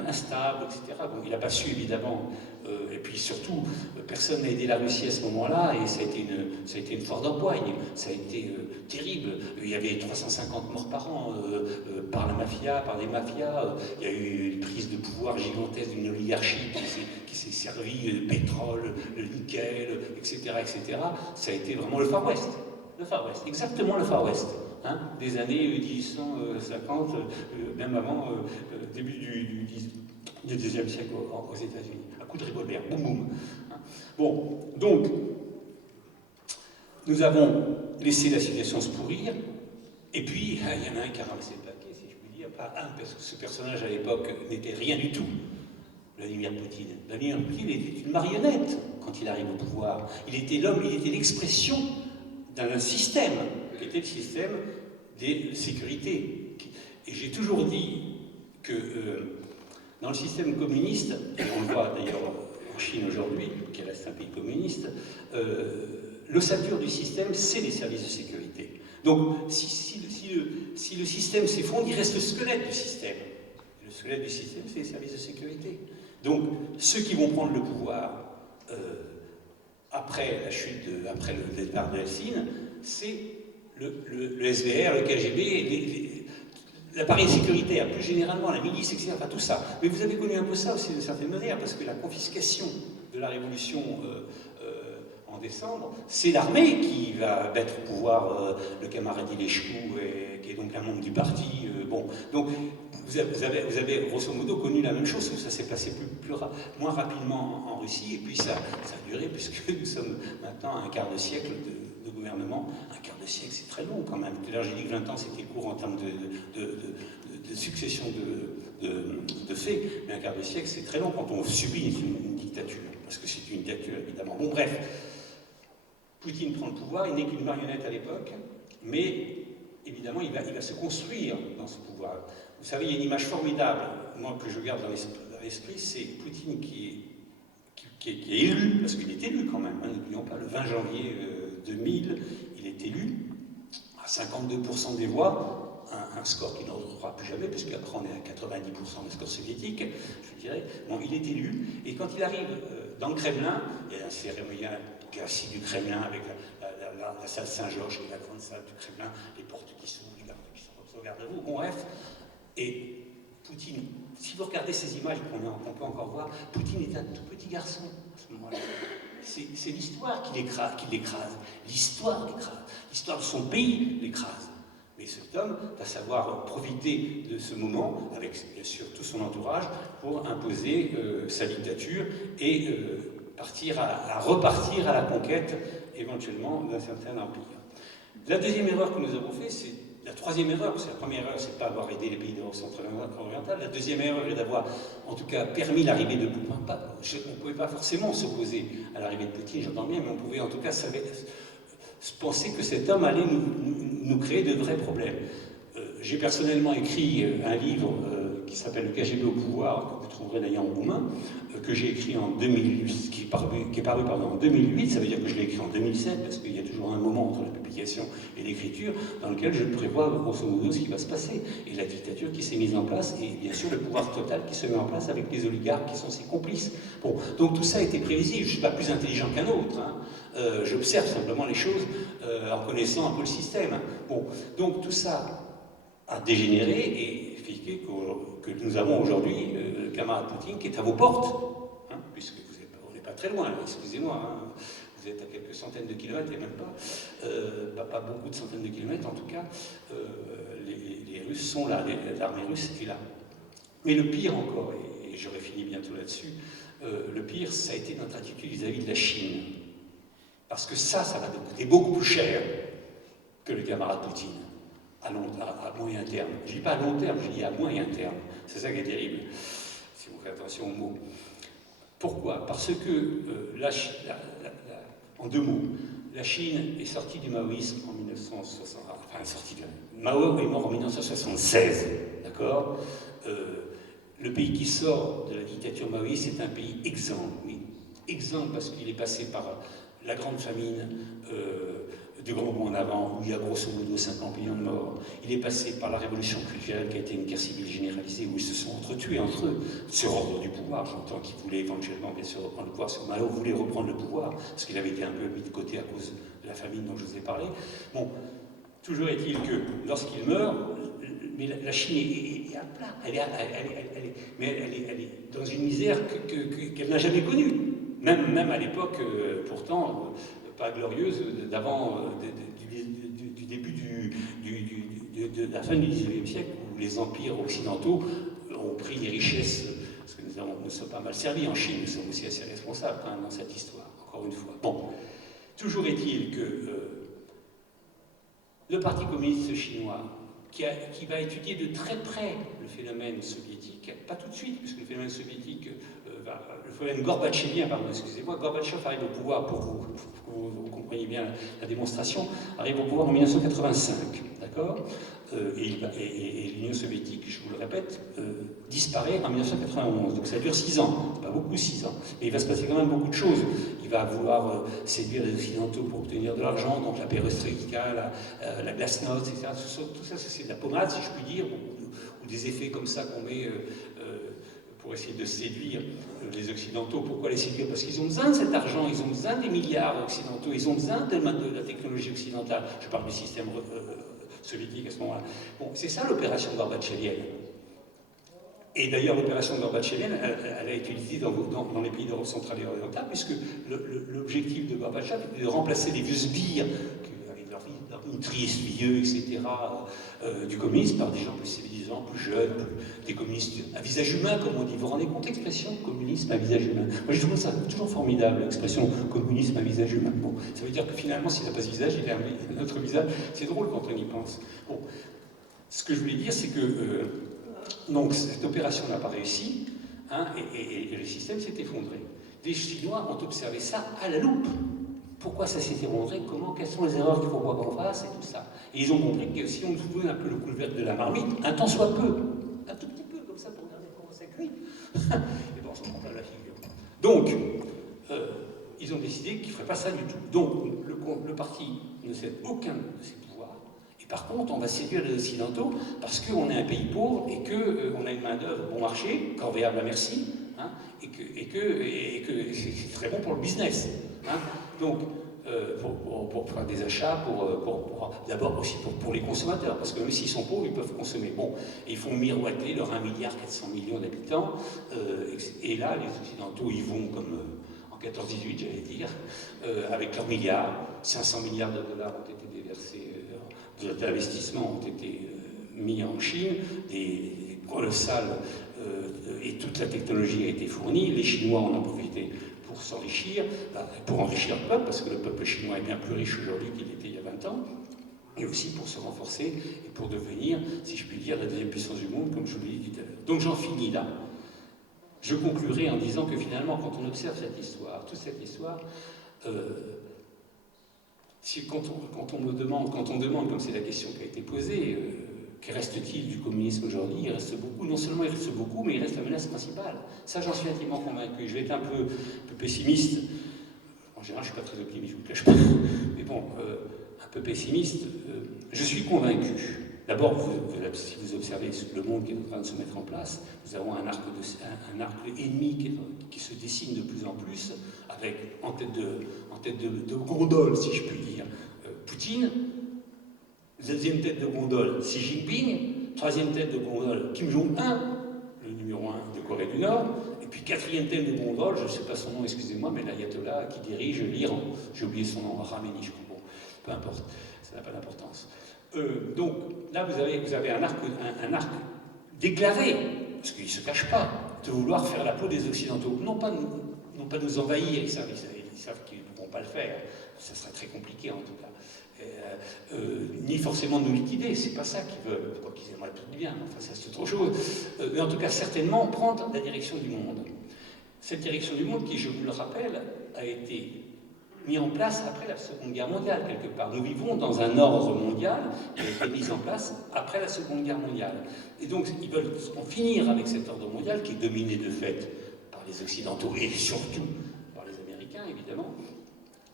instable, etc. Bon, il n'a pas su, évidemment, et puis surtout, personne n'a aidé la Russie à ce moment-là, et ça a été une foire d'empoigne, ça a été terrible. Il y avait 350 morts par an par la mafia, par des mafias, il y a eu une prise de pouvoir gigantesque d'une oligarchie qui s'est servie de pétrole, le nickel, etc., etc. Ça a été vraiment le Far West, exactement le Far West, hein, des années 1850, même avant, début du XIXe siècle aux États-Unis, à coup de revolver, boum boum. Hein. Bon, donc, nous avons laissé la situation se pourrir, et puis, il y en a un qui a ramassé le paquet, si je puis dire, pas un, parce que ce personnage à l'époque n'était rien du tout. Vladimir Poutine. Vladimir Poutine était une marionnette quand il arrive au pouvoir. Il était l'homme, il était l'expression d'un système, qui était le système des sécurités. Et j'ai toujours dit que dans le système communiste, et on le voit d'ailleurs en Chine aujourd'hui, qui reste un pays communiste, l'ossature du système, c'est les services de sécurité. Donc, si le système s'effondre, il reste le squelette du système. Le squelette du système, c'est les services de sécurité. Donc, ceux qui vont prendre le pouvoir après le départ de Helsinki, c'est le SVR, le KGB, l'appareil sécuritaire, plus généralement la milice, etc., enfin tout ça. Mais vous avez connu un peu ça aussi d'une certaine manière, parce que la confiscation de la révolution en décembre, c'est l'armée qui va mettre au pouvoir le camarade Ileshku, qui est donc un membre du parti. Bon, donc vous avez grosso modo connu la même chose, ça s'est passé moins rapidement en Russie, et puis ça a duré, puisque nous sommes maintenant à un quart de siècle de gouvernement. Un quart de siècle, c'est très long quand même. Tout à l'heure, j'ai dit que 20 ans, c'était court en termes de succession de faits, mais un quart de siècle, c'est très long quand on subit une dictature, parce que c'est une dictature, évidemment. Bon, bref, Poutine prend le pouvoir, il n'est qu'une marionnette à l'époque, mais évidemment, il va se construire dans ce pouvoir. Vous savez, il y a une image formidable, moi, que je garde dans l'esprit, c'est Poutine qui est élu, parce qu'il est élu quand même, hein, n'oublions pas, le 20 janvier 2000, il est élu à 52% des voix, un score qu'il n'en retrouvera plus jamais, puisque après on est à 90% des scores soviétiques, je dirais. Bon, il est élu, et quand il arrive dans le Kremlin, il y a un cérémonial classique du Kremlin avec la salle Saint-Georges, qui est la grande salle du Kremlin, les portes qui s'ouvrent, les gardes qui sont comme ça au garde à vous, bon bref. Et Poutine, si vous regardez ces images qu'on peut encore voir, Poutine est un tout petit garçon à ce moment-là. C'est l'histoire qui l'écrase, l'histoire l'écrase, l'histoire de son pays l'écrase. Mais cet homme va savoir profiter de ce moment, avec bien sûr tout son entourage, pour imposer sa dictature et repartir à la conquête, éventuellement, d'un certain empire. La deuxième erreur que nous avons faite, c'est la troisième erreur, parce que la première erreur, c'est de ne pas avoir aidé les pays d'Europe centrale-orientale. La deuxième erreur est d'avoir, en tout cas, permis l'arrivée de Poutine. On ne pouvait pas forcément s'opposer à l'arrivée de Poutine, j'entends bien, mais on pouvait en tout cas penser que cet homme allait nous créer de vrais problèmes. J'ai personnellement écrit un livre qui s'appelle Le KGB au pouvoir, que vous trouverez d'ailleurs en roumain, que j'ai écrit en 2008, qui est paru en 2008, ça veut dire que je l'ai écrit en 2007, parce qu'il y a toujours un moment entre la publication et l'écriture, dans lequel je prévois grosso modo ce qui va se passer, et la dictature qui s'est mise en place, et bien sûr le pouvoir total qui se met en place avec les oligarques qui sont ses complices. Bon, donc tout ça a été prévisible, je ne suis pas plus intelligent qu'un autre, hein. J'observe simplement les choses en connaissant un peu le système. Bon, donc tout ça a dégénéré et fait que nous avons aujourd'hui le camarade Poutine qui est à vos portes, hein, puisque on n'est pas très loin, excusez-moi, hein, vous êtes à quelques centaines de kilomètres, et même pas beaucoup de centaines de kilomètres en tout cas, les Russes sont là, l'armée russe est là. Mais le pire encore, et j'aurai fini bientôt là-dessus, le pire, ça a été notre attitude vis-à-vis de la Chine. Parce que ça va nous coûter beaucoup plus cher que le camarade Poutine, à moyen terme. Je ne dis pas à long terme, je dis à moyen terme. C'est ça qui est terrible, si vous faites attention aux mots. Pourquoi? Parce que, en deux mots, la Chine est sortie du maoïsme en 1960. Mao est mort en 1976, d'accord? Le pays qui sort de la dictature maoïste est un pays exempt. Oui, exempt parce qu'il est passé par la grande famine du Grand Bond en avant, où il y a grosso modo 50 millions de morts. Il est passé par la révolution culturelle qui a été une guerre civile généralisée, où ils se sont entretués entre eux, sur ordre du pouvoir, j'entends qu'ils voulaient éventuellement bien sûr reprendre le pouvoir, parce que Mao voulait reprendre le pouvoir, parce qu'il avait été un peu mis de côté à cause de la famine dont je vous ai parlé. Bon, toujours est-il que lorsqu'il meurt, mais la Chine est à plat, elle est dans une misère qu'elle n'a jamais connue. Même à l'époque, pourtant, pas glorieuse, d'avant, du début de la fin du XIXe siècle, où les empires occidentaux ont pris les richesses, parce que nous sommes pas mal servis en Chine, nous sommes aussi assez responsables hein, dans cette histoire, encore une fois. Bon, toujours est-il que le Parti communiste chinois, qui va étudier de très près le phénomène soviétique, pas tout de suite, puisque le phénomène soviétique, le phénomène gorbatchevien, pardon, excusez-moi, Gorbatchev arrive au pouvoir, pour que vous compreniez bien la démonstration, arrive au pouvoir en 1985, d'accord, et l'Union soviétique, je vous le répète, disparaît en 1991, donc ça dure 6 ans, pas beaucoup 6 ans, mais il va se passer quand même beaucoup de choses. Il va vouloir séduire les Occidentaux pour obtenir de l'argent, donc la perestroïka, la glasnost, etc. Tout ça, c'est de la pommade, si je puis dire, ou des effets comme ça qu'on met pour essayer de séduire les Occidentaux. Pourquoi les séduire? Parce qu'ils ont besoin de cet argent, ils ont besoin des milliards occidentaux, ils ont besoin de la technologie occidentale. Je parle du système soviétique à ce moment-là. Bon, c'est ça l'opération gorbatchevienne. Et d'ailleurs, l'opération gorbatchevienne, elle a été utilisée dans les pays d'Europe centrale et orientale, puisque l'objectif de Gorbatchev était de remplacer les vieux sbires, avec leur vie triste, vieux, etc., du communisme, par des gens plus civilisants, plus jeunes, des communistes à visage humain, comme on dit. Vous vous rendez compte l'expression communisme à visage humain? Moi, je trouve ça toujours formidable, l'expression communisme à visage humain. Bon, ça veut dire que finalement, s'il n'a pas ce visage, il a notre visage. C'est drôle quand on y pense. Bon, ce que je voulais dire, c'est que donc cette opération n'a pas réussi, hein, et le système s'est effondré. Les Chinois ont observé ça à la loupe. Pourquoi ça s'est effondré? Quelles sont les erreurs qu'il faut voir qu'on fasse et tout ça. Et ils ont compris que si on trouvait un peu le couvercle de la marmite, un tant soit peu, un tout petit peu, comme ça, pour regarder comment ça cuit, et bon, on s'en prend plein la figure. Donc, ils ont décidé qu'ils ne feraient pas ça du tout. Donc, le parti ne cède aucun de ses pouvoirs, et par contre, on va séduire les Occidentaux parce qu'on est un pays pauvre et qu'on a une main-d'œuvre bon marché, corvéable à merci, hein, et que c'est très bon pour le business. Hein. Donc, pour faire des achats, d'abord aussi pour les consommateurs, parce que même s'ils sont pauvres, ils peuvent consommer. Bon, et ils font miroiter leurs 1,4 milliard d'habitants, et là, les Occidentaux, ils vont comme en 14-18, j'allais dire, avec leurs milliards, 500 milliards de dollars ont été déversés, d'investissements ont été mis en Chine, des colossales, et toute la technologie a été fournie, les Chinois en ont profité pour s'enrichir, pour enrichir le peuple, parce que le peuple chinois est bien plus riche aujourd'hui qu'il était il y a 20 ans, et aussi pour se renforcer et pour devenir, si je puis dire, la deuxième puissance du monde, comme je vous l'ai dit tout à l'heure. Donc j'en finis là. Je conclurai en disant que finalement, quand on observe cette histoire, toute cette histoire, quand on demande, comme c'est la question qui a été posée, que reste-t-il du communisme aujourd'hui? Il reste beaucoup, non seulement il reste beaucoup, mais il reste la menace principale. Ça, j'en suis intimement convaincu. Je vais être un peu pessimiste. En général, je ne suis pas très optimiste, je ne vous le cache pas. Mais bon, un peu pessimiste. Je suis convaincu. D'abord, si vous observez le monde qui est en train de se mettre en place, nous avons un arc ennemi qui se dessine de plus en plus, avec en tête de gondole, si je puis dire, Poutine. Deuxième tête de gondole, Xi Jinping. Troisième tête de gondole, Kim Jong-un, le numéro 1 de Corée du Nord. Et puis quatrième tête de gondole, je ne sais pas son nom, excusez-moi, mais l'ayatollah qui dirige l'Iran. J'ai oublié son nom, Khamenei, je crois. Bon, peu importe, ça n'a pas d'importance. Donc là, vous avez un arc déclaré, parce qu'il ne se cache pas, de vouloir faire la peau des Occidentaux. Non pas nous envahir, ils savent qu'ils ne pourront pas le faire. Ça serait très compliqué en tout cas. Ni forcément nous liquider, c'est pas ça qu'ils veulent, quoi qu'ils aimeraient tout bien, enfin ça c'est autre chose. Mais en tout cas, certainement prendre la direction du monde. Cette direction du monde qui, je vous le rappelle, a été mise en place après la Seconde Guerre mondiale, quelque part. Nous vivons dans un ordre mondial qui a été mis en place après la Seconde Guerre mondiale. Et donc, ils veulent en finir avec cet ordre mondial qui est dominé de fait par les Occidentaux et surtout par les Américains, évidemment.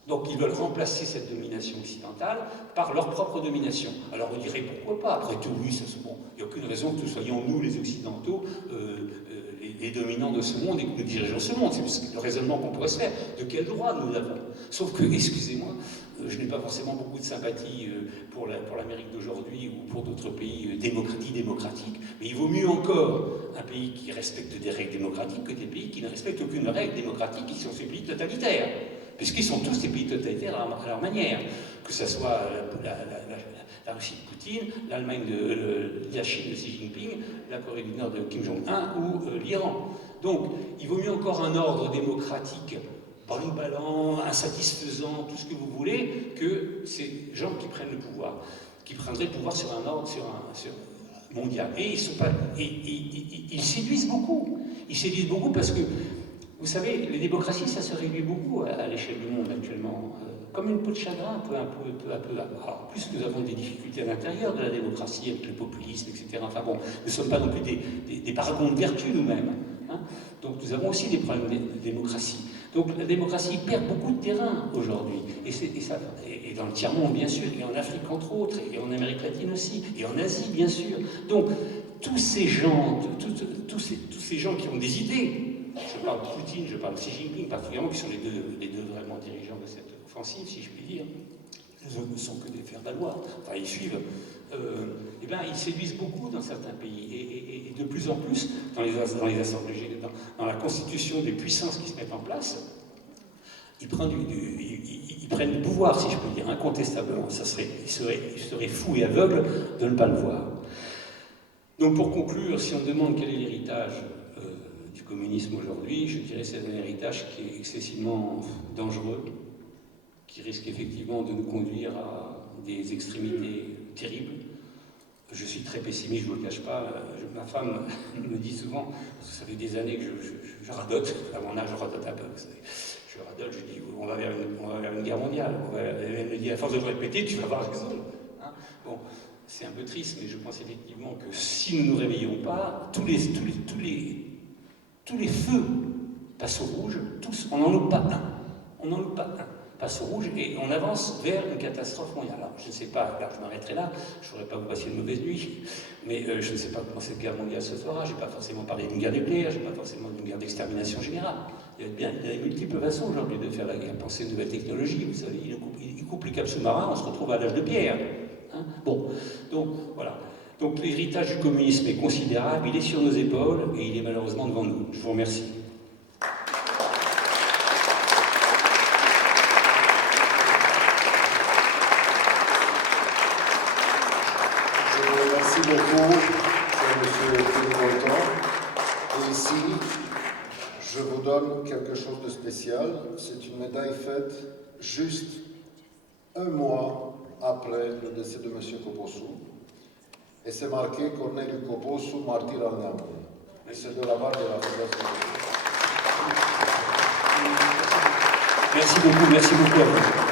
Donc ils veulent remplacer cette domination occidentale par leur propre domination. Alors on dirait pourquoi pas, après tout, oui, bon, il n'y a aucune raison que nous soyons, nous les Occidentaux, les dominants de ce monde et que nous dirigeons ce monde. C'est le raisonnement qu'on pourrait se faire. De quel droit nous l'avons? Sauf que, excusez-moi, je n'ai pas forcément beaucoup de sympathie pour l'Amérique d'aujourd'hui ou pour d'autres pays démocratiques, mais il vaut mieux encore un pays qui respecte des règles démocratiques que des pays qui ne respectent aucune règle démocratique, qui sont ces pays totalitaires. Puisqu'ils sont tous des pays totalitaires à leur manière, que ce soit la Russie de Poutine, l'Allemagne la Chine de Xi Jinping, la Corée du Nord de Kim Jong-un ou l'Iran. Donc, il vaut mieux encore un ordre démocratique ballant, insatisfaisant, tout ce que vous voulez, que ces gens qui prennent le pouvoir, qui prendraient le pouvoir sur un ordre mondial. Et ils séduisent beaucoup. Ils séduisent beaucoup parce que vous savez, les démocraties, ça se réduit beaucoup à l'échelle du monde actuellement. Comme une peau de chagrin, peu à peu. Alors, plus nous avons des difficultés à l'intérieur de la démocratie, avec le populisme, etc. Enfin bon, nous ne sommes pas non plus des paragons de vertu nous-mêmes. Hein. Donc nous avons aussi des problèmes de démocratie. Donc la démocratie perd beaucoup de terrain aujourd'hui. Et dans le tiers-monde, bien sûr, et en Afrique entre autres, et en Amérique latine aussi, et en Asie, bien sûr. Donc tous ces gens qui ont des idées, je parle de Poutine, je parle de Xi Jinping, particulièrement, qui sont les deux vraiment dirigeants de cette offensive, si je puis dire. Les autres ne sont que des fers-valoir, enfin ils suivent. Eh bien, ils séduisent beaucoup dans certains pays. Et de plus en plus, dans les assemblées, dans la constitution des puissances qui se mettent en place, ils prennent du pouvoir, si je peux dire, incontestablement. Ils seraient fous et aveugles de ne pas le voir. Donc pour conclure, si on demande quel est l'héritage du communisme aujourd'hui, je dirais que c'est un héritage qui est excessivement dangereux, qui risque effectivement de nous conduire à des extrémités terribles. Je suis très pessimiste, je ne vous le cache pas. Ma femme me dit souvent, parce que ça fait des années que je radote, à mon âge je radote un peu, vous savez. Je radote, je dis, on va vers une guerre mondiale. Elle me dit, à force de le répéter, tu vas avoir raison. Hein, bon, c'est un peu triste, mais je pense effectivement que si nous ne nous réveillons pas, tous les feux passent au rouge, tous, on n'en loupe pas un. On n'en loupe pas un. passe au rouge et on avance vers une catastrophe mondiale. Alors, je ne sais pas, alors je m'arrêterai là, je ne voudrais pas vous passer une mauvaise nuit, mais je ne sais pas comment cette guerre mondiale se fera, je n'ai pas forcément parlé d'une guerre nucléaire, je n'ai pas forcément d'une guerre d'extermination générale. Il y a de multiples façons aujourd'hui de faire la guerre. Pensez aux nouvelles technologies, vous savez, ils coupent les câbles sous-marins, on se retrouve à l'âge de pierre. Hein, bon, donc voilà. Donc l'héritage du communisme est considérable, il est sur nos épaules et il est malheureusement devant nous. Je vous remercie. Merci beaucoup, cher M. Philippe. Et ici, je vous donne quelque chose de spécial. C'est une médaille faite juste un mois après le décès de M. Coposu. Et c'est marqué Corneliu Coposu, martyr al neamului. Et c'est de la part de la Fédération. Merci beaucoup à vous.